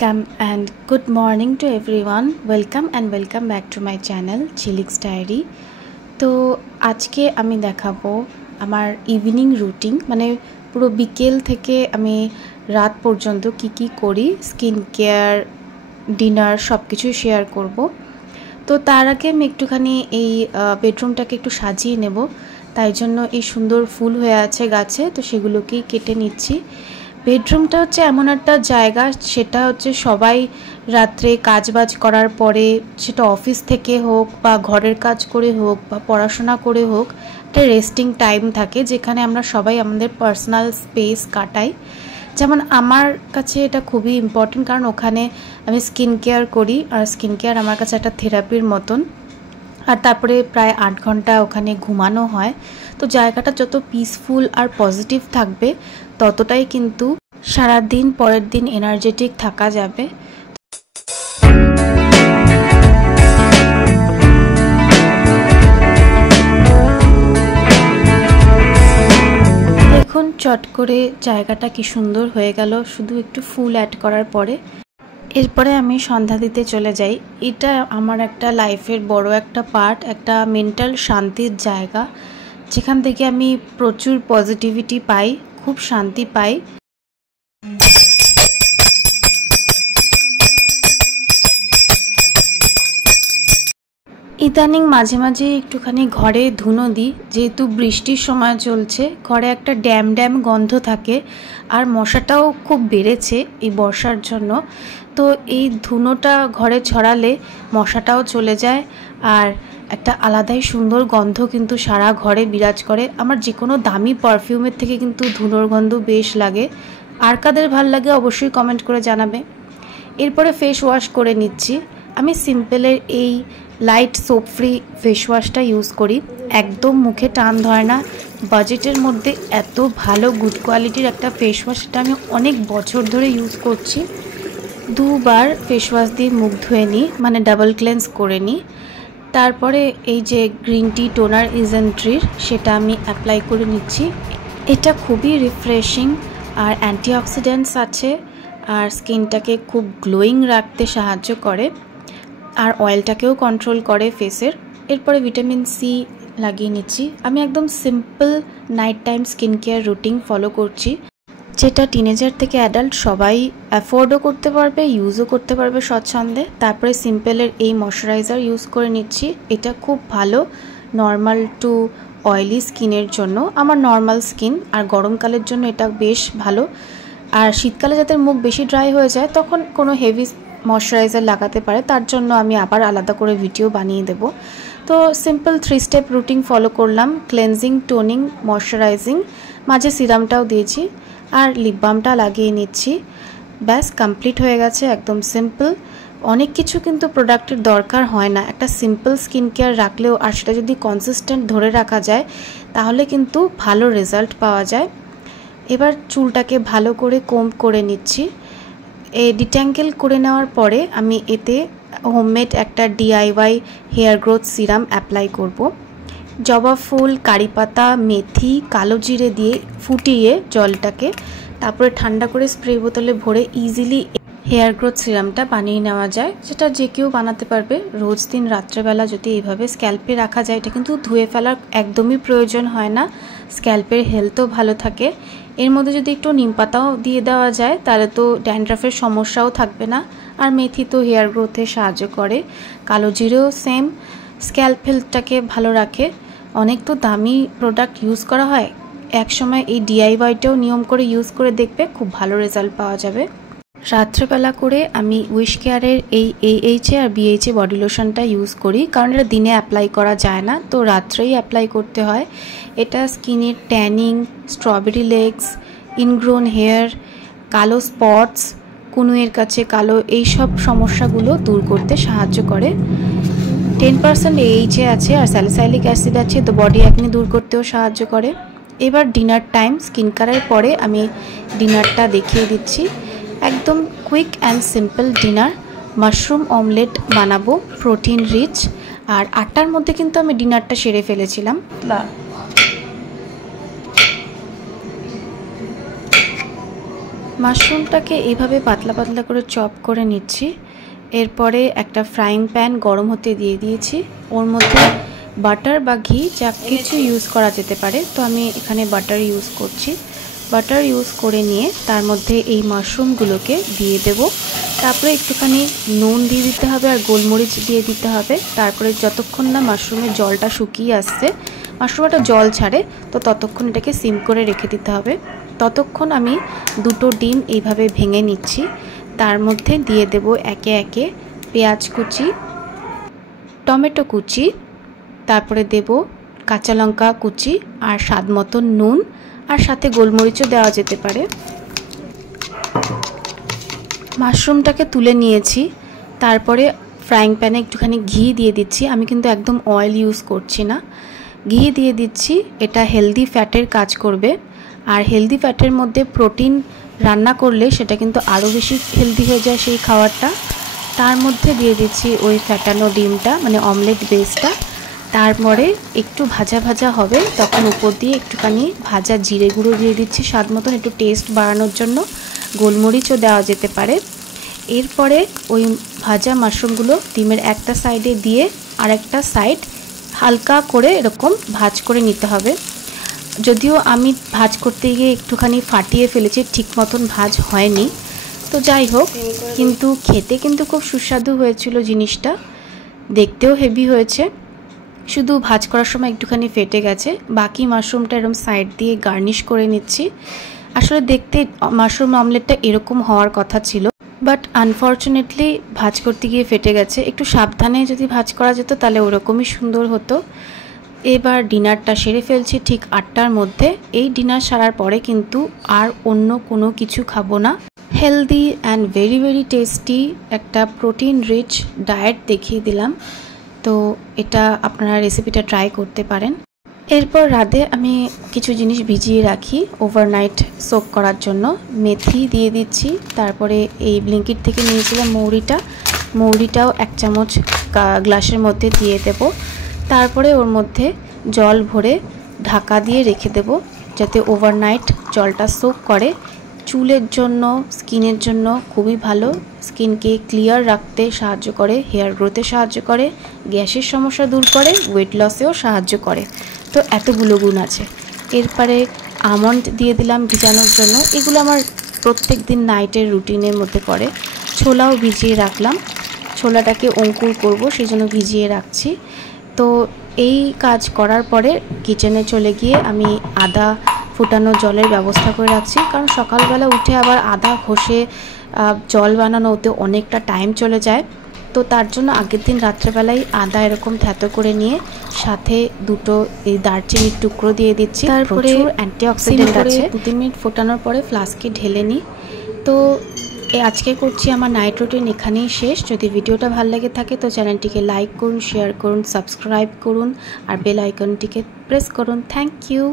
Welcome and good morning to everyone. Welcome back to my channel Chilik's Diary. তো আজকে আমি দেখাবো আমার ইভিনিং রুটিন, মানে পুরো বিকেল থেকে আমি রাত পর্যন্ত কি করি, স্কিন কেয়ার, ডিনার সব কিছুই শেয়ার করব। তো তার আগে আমি একটুখানি এই বেডরুমটাকে একটু সাজিয়ে নেব, তাই জন্য এই সুন্দর ফুল হয়ে আছে গাছে, তো সেগুলোকেই কেটে নিচ্ছি। বেডরুমটা হচ্ছে এমন একটা জায়গা, সেটা হচ্ছে সবাই রাত্রে কাজবাজ করার পরে, সেটা অফিস থেকে হোক বা ঘরের কাজ করে হোক বা পড়াশোনা করে হোক, একটা রেস্টিং টাইম থাকে যেখানে আমরা সবাই আমাদের পার্সোনাল স্পেস কাটাই। যেমন আমার কাছে এটা খুবই ইম্পর্টেন্ট, কারণ ওখানে আমি স্কিন কেয়ার করি, আর স্কিন কেয়ার আমার কাছে একটা থেরাপির মতন। আর তারপরে প্রায় 8 ঘন্টা ওখানে ঘুমানো হয়। তো জায়গাটা যত পিসফুল আর পজিটিভ থাকবে, ততটাই কিন্তু সারাদিন পরের দিন এনার্জেটিক থাকা যাবে। দেখুন চট করে জায়গাটা কি সুন্দর হয়ে গেল, শুধু একটু ফুল অ্যাড করার পরে। এরপরে আমি সন্ধ্যা দিতে চলে যাই। এটা আমার একটা লাইফের বড় একটা পার্ট, একটা মেন্টাল শান্তির জায়গা, যেখান থেকে আমি প্রচুর পজিটিভিটি পাই, খুব শান্তি পাই। ইদানিং মাঝে মাঝে একটুখানি ঘরে ধুনো দিই, যেহেতু বৃষ্টির সময় চলছে, ঘরে একটা ড্যাম গন্ধ থাকে, আর মশাটাও খুব বেড়েছে এই বর্ষার জন্য। তো এই ধুনোটা ঘরে ছড়ালে মশাটাও চলে যায়, আর একটা আলাদাই সুন্দর গন্ধ কিন্তু সারা ঘরে বিরাজ করে। আমার যে কোনো দামি পারফিউমের থেকে কিন্তু ধুনোর গন্ধ বেশ লাগে। আর কাদের ভাল লাগে অবশ্যই কমেন্ট করে জানাবে। এরপরে ফেস ওয়াশ করে নিচ্ছি। আমি সিম্পলের এই লাইট সোপ ফ্রি ফেস ওয়াশটা ইউজ করি, একদম মুখে টান ধরে না, বাজেটের মধ্যে এত ভালো গুড কোয়ালিটির একটা ফেস ওয়াশ, এটা আমি অনেক বছর ধরে ইউজ করছি। 2 বার ফেস ওয়াশ দিয়ে মুখ ধুয়ে নিই, মানে ডাবল ক্লেন্স করে নিই। তারপরে এই যে গ্রিন টি টোনার ইজেন্ট্রির, সেটা আমি অ্যাপ্লাই করে নিচ্ছি। এটা খুবই রিফ্রেশিং আর অ্যান্টিঅক্সিডেন্টস আছে, আর স্কিনটাকে খুব গ্লোয়িং রাখতে সাহায্য করে, আর অয়েলটাকেও কন্ট্রোল করে ফেসের। এরপরে ভিটামিন সি লাগিয়ে নিচ্ছি। আমি একদম simple night time skin care routine follow করছি, যেটা টিনেজার থেকে অ্যাডাল্ট সবাই অ্যাফোর্ডও করতে পারবে, ইউজও করতে পারবে স্বচ্ছন্দে। তারপরে সিম্পলের এই ময়শ্চারাইজার ইউজ করে নিচ্ছি। এটা খুব ভালো নর্মাল টু অয়েলি স্কিনের জন্য, আমার নর্মাল স্কিন, আর গরমকালের জন্য এটা বেশ ভালো। আর শীতকালে যাদের মুখ বেশি ড্রাই হয়ে যায়, তখন কোনো হেভি ময়শ্চারাইজার লাগাতে পারে, তার জন্য আমি আবার আলাদা করে ভিডিও বানিয়ে দেব। তো সিম্পল 3 স্টেপ রুটিন ফলো করলাম, ক্লেনজিং, টোনিং, ময়শ্চারাইজিং, মাঝে সিরামটাও দিয়েছি, আর লিপ বামটা লাগিয়ে নিচ্ছি। ব্যাস কমপ্লিট হয়ে গেছে, একদম সিম্পল। অনেক কিছু কিন্তু প্রোডাক্টের দরকার হয় না, একটা সিম্পল স্কিন কেয়ার রাখলেও, আর সেটা যদি কনসিস্টেন্ট ধরে রাখা যায়, তাহলে কিন্তু ভালো রেজাল্ট পাওয়া যায়। এবার চুলটাকে ভালো করে কোম্ব করে নিচ্ছি। এই ডিট্যাঙ্গেল করে নেওয়ার পরে আমি এতে হোমমেড একটা DIY hair growth serum apply করব। জবা ফুল, কারি পাতা, মেথি, কালো জিরে দিয়ে ফুটিয়ে জলটাকে, তারপরে ঠান্ডা করে স্প্রে বোতলে ভরে ইজিলি হেয়ার গ্রোথ সিরামটা বানিয়ে নেওয়া যায়, যেটা যে কেউ বানাতে পারবে। রোজ দিন রাত্রেবেলা যদি এইভাবে স্ক্যাল্পে রাখা যায়, এটা কিন্তু ধুয়ে ফেলার একদমই প্রয়োজন হয় না, স্ক্যাল্পের হেলথও ভালো থাকে। এর মধ্যে যদি একটু নিম পাতাও দিয়ে দেওয়া যায়, তাহলে তো ড্যান্ড্রাফের সমস্যাও থাকবে না। আর মেথি তো হেয়ার গ্রোথে সাহায্য করে, কালো জিরেও সেম, স্ক্যাল্প হেলথটাকে ভালো রাখে। অনেক তো দামি প্রোডাক্ট ইউজ করা হয়, একসময় এই DIYটাও নিয়ম করে ইউজ করে দেখবে, খুব ভালো রেজাল্ট পাওয়া যাবে। রাত্রেবেলা করে আমি উইশ কেয়ারের এই AHA আর BHA বডি লোশনটা ইউজ করি, কারণ এটা দিনে অ্যাপ্লাই করা যায় না, তো রাত্রেই অ্যাপ্লাই করতে হয়। এটা স্কিনের tanning, strawberry legs, ingrown hair, কালো স্পটস, কুনুয়ের কাছে কালো, এই সব সমস্যাগুলো দূর করতে সাহায্য করে। 10% AHA আছে আর স্যালিসাইলিক অ্যাসিড আছে, তো বডি অ্যাকনি দূর করতেও সাহায্য করে। এবার ডিনার টাইম, স্কিন কেয়ারের পরে আমি ডিনারটা দেখিয়ে দিচ্ছি। একদম quick and simple dinner, mushroom omelette বানাবো, প্রোটিন রিচ, আর 8টার মধ্যে কিন্তু আমি ডিনারটা সেরে ফেলেছিলাম। মাশরুমটাকে এইভাবে পাতলা পাতলা করে চপ করে নিচ্ছি। এরপরে একটা ফ্রাইং প্যান গরম হতে দিয়ে দিয়েছি। ওর মধ্যে বাটার বা ঘি যা কিছু ইউজ করা যেতে পারে, তো আমি এখানে বাটার ইউজ করছি। বাটার ইউজ করে নিয়ে তার মধ্যে এই মাশরুমগুলোকে দিয়ে দেব। তারপরে একটুখানি নুন দিয়ে দিতে হবে আর গোলমরিচ দিয়ে দিতে হবে। তারপরে যতক্ষণ না মাশরুমের জলটা শুকিয়ে আসছে, মাশরুম একটা জল ছাড়ে, তো ততক্ষণ এটাকে সিম করে রেখে দিতে হবে। ততক্ষণ আমি 2টো ডিম এইভাবে ভেঙে নিচ্ছি। তার মধ্যে দিয়ে দেব একে একে পেঁয়াজ কুচি, টমেটো কুচি, তারপরে দেব কাঁচা লঙ্কা কুচি আর স্বাদ মতো নুন, আর সাথে গোলমরিচও দেওয়া যেতে পারে। মাশরুমটাকে তুলে নিয়েছি। তারপরে ফ্রাইং প্যানে একটুখানি ঘি দিয়ে দিচ্ছি। আমি কিন্তু একদম অয়েল ইউজ করছি না, ঘি দিয়ে দিচ্ছি। এটা হেলদি ফ্যাটের কাজ করবে, আর হেলদি ফ্যাটের মধ্যে প্রোটিন রান্না করলে সেটা কিন্তু আরও বেশি হেলদি হয়ে যায় সেই খাবারটা। তার মধ্যে দিয়ে দিচ্ছি ওই ফ্যাটানো ডিমটা, মানে অমলেট বেসটা। তারপরে একটু ভাজা ভাজা হবে, তখন উপর দিয়ে একটুখানি ভাজা জিরে গুঁড়ো দিয়ে দিচ্ছি স্বাদ মতন, একটু টেস্ট বাড়ানোর জন্য। গোলমরিচও দেওয়া যেতে পারে। এরপরে ওই ভাজা মাশরুমগুলো ডিমের একটা সাইডে দিয়ে আরেকটা সাইড হালকা করে এরকম ভাজ করে নিতে হবে। যদিও আমি ভাজ করতে গিয়ে একটুখানি ফাটিয়ে ফেলেছি, ঠিক মতন ভাজ হয়নি, তো যাই হোক, কিন্তু খেতে কিন্তু খুব সুস্বাদু হয়েছিল জিনিসটা, দেখতেও হেভি হয়েছে। শুধু ভাজ করার সময় একটুখানি ফেটে গেছে। বাকি মাশরুমটা এরকম সাইড দিয়ে গার্নিশ করে নিচ্ছি। আসলে দেখতে মাশরুম অমলেটটা এরকম হওয়ার কথা ছিল, বাট আনফর্চুনেটলি ভাজ করতে গিয়ে ফেটে গেছে। একটু সাবধানে যদি ভাজ করা যেত তাহলে ওরকমই সুন্দর হতো। এবার ডিনারটা সেরে ফেলছি ঠিক 8টার মধ্যে। এই ডিনার সারার পরে কিন্তু আর অন্য কোনো কিছু খাবো না। Healthy and very very tasty একটা প্রোটিন রিচ ডায়েট দেখিয়ে দিলাম, তো এটা আপনারা রেসিপিটা ট্রাই করতে পারেন। এরপর রাতে আমি কিছু জিনিস ভিজিয়ে রাখি ওভারনাইট সোক করার জন্য। মেথি দিয়ে দিচ্ছি, তারপরে এই ব্লিঙ্কিট থেকে নিয়েছিলাম মৌরিটাও 1 চামচ গ্লাসের মধ্যে দিয়ে দেব। তারপরে ওর মধ্যে জল ভরে ঢাকা দিয়ে রেখে দেব, যাতে ওভারনাইট জলটা সোক করে। চুলের জন্য, স্কিনের জন্য খুবই ভালো। স্কিনকে ক্লিয়ার রাখতে সাহায্য করে, হেয়ার গ্রোথে সাহায্য করে, গ্যাসের সমস্যা দূর করে, ওয়েট লসেও সাহায্য করে। তো এতগুলো গুণ আছে। এরপরে আমন্ড দিয়ে দিলাম ভিজানোর জন্য। এগুলো আমার প্রত্যেক দিন নাইটের রুটিনের মধ্যে পড়ে। ছোলাও ভিজিয়ে রাখলাম, ছোলাটাকে অঙ্কুর করব সেই জন্য ভিজিয়ে রাখছি। তো এই কাজ করার পরে কিচেনে চলে গিয়ে আমি আদা ফুটানো জলের ব্যবস্থা করে রাখছি, কারণ সকালবেলা উঠে আবার আদা ঘষে জল বানানো ওতে অনেকটা টাইম চলে যায়। তো তার জন্য আগের দিন রাত্রেবেলায় আদা এরকম থ্যাতো করে নিয়ে সাথে 2টো এই দারচিনির টুকরো দিয়ে দিচ্ছি। তারপরে অ্যান্টিঅক্সিডেন্ট আছে। 2-3 মিনিট ফোটানোর পরে ফ্লাস্কে ঢেলে নিই। তো আজকে করছি আমার নাইট রুটিন এখানেই শেষ। যদি ভিডিওটা ভালো লেগে থাকে তো চ্যানেলটিকে লাইক করুন, শেয়ার করুন, সাবস্ক্রাইব করুন আর বেল আইকনটিকে প্রেস করুন। Thank you.